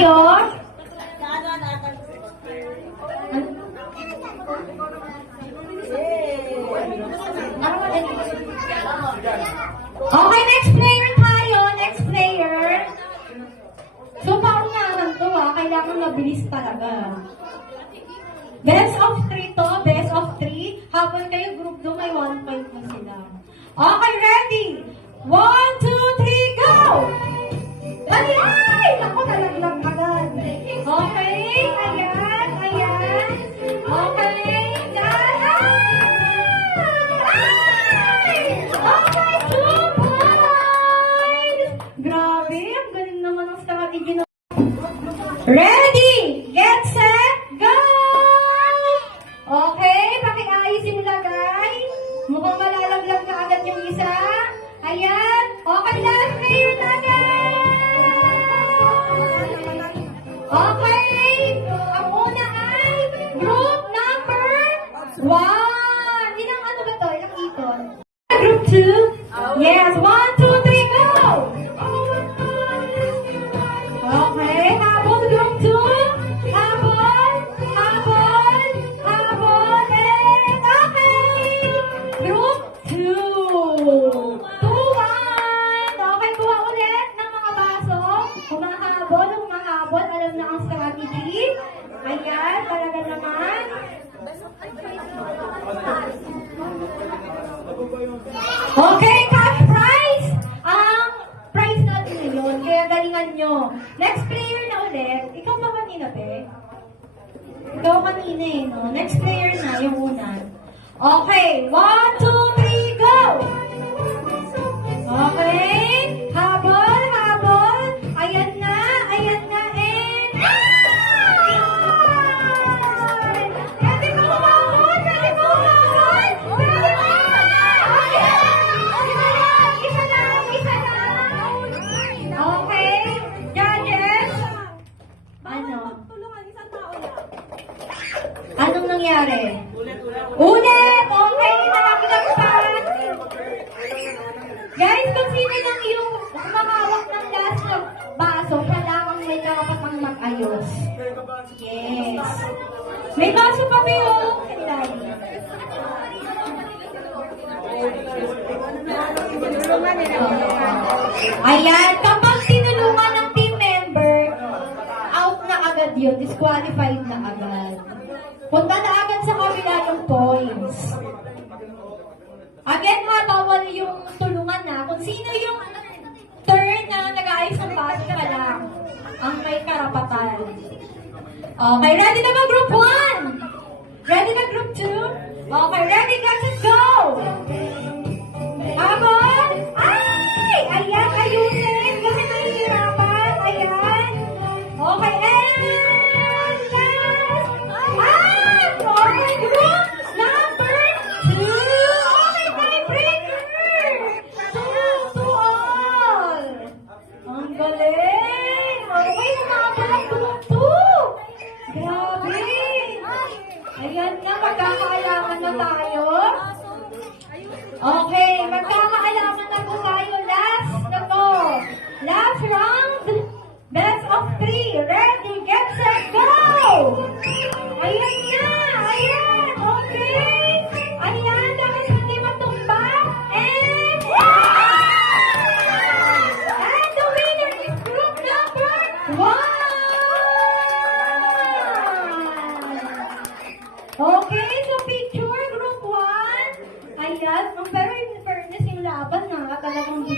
tayo? Okay, next player tayo. Next player. So, paunahan to kailangan mabilis talaga. Best of 3 to, best of 3. Habang kayo group do, may 1 point na sila. Okay, ready? 1, 2, 3, go! Ay! Naku, nalaglag agad. Okay, ayan, ayan. Okay, yan. Ay! Okay, 2 points! Grabe, ang galing naman ang strategy na. Ready, get, set, go! Okay, pakiayos yung lagay. Mukhang malalaglag na agad yung isa. Ayan. Okay, last player natin. Okay. Ang una ay group number 1. Ilang ano ba to? Ilang ikon? Group 2. Yes. 1, 2, 3, go! Okay. Habol, group 2. Habol. Habol. Habol. And okay. Group 2. 2-1. Okay, kuha ulit ng mga baso. Humahabol, humahabol. Alam na ang strategy. Ayan, talaga naman. Okay, cash prize. Ang prize natin ngayon. Kaya galingan nyo. Next player na ulit. Ikaw ba kanina, Pe? Ikaw kanina no? Next player na, yung una. Okay, 1, 2, 3, go! Okay, habol, habol. Ayan na, and... Pwede ko humahol, pwede ko humahol, pwede ko humahol. Isa lang. Okay, judges. Ano? Anong nangyari? Ulit! Okay, nalaglag pa. Guys, kung sino lang yung makawak ng last na baso, siya lamang may karapatang mag-ayos. Yes. May baso pa ba yung Ayan, kapag tinulungan ng team member, out na agad yun, disqualified na agad. Punta na agad sa kabila yung points. Again ha, bawal yung tulungan na. Kung sino yung turn na nag-aayos ng baso ka lang, ang may karapatan. Okay, ready na ba group 1? Ready na group 2? Okay, ready, guys, go! Habang, ay! Ayan, ayusin! Kasi nahihirapan. Ayan. Okay, and last! Okay, group number 2! Okay, tiebreaker! 2 all! Ang galing! Okay, humabol ang group 2! Grabe! Ayan na, magkakaalaman na tayo. Okay, magkakaalaman na po tayo. Last na to. Last round. Best of 3. Ready, get, set, go! Ayan na! Ayan! Okay! Ayan, dapat hindi matumba. And the winner is group number 1! Okay, so picture group 1. Ayan, pero in fairness yung laban talagang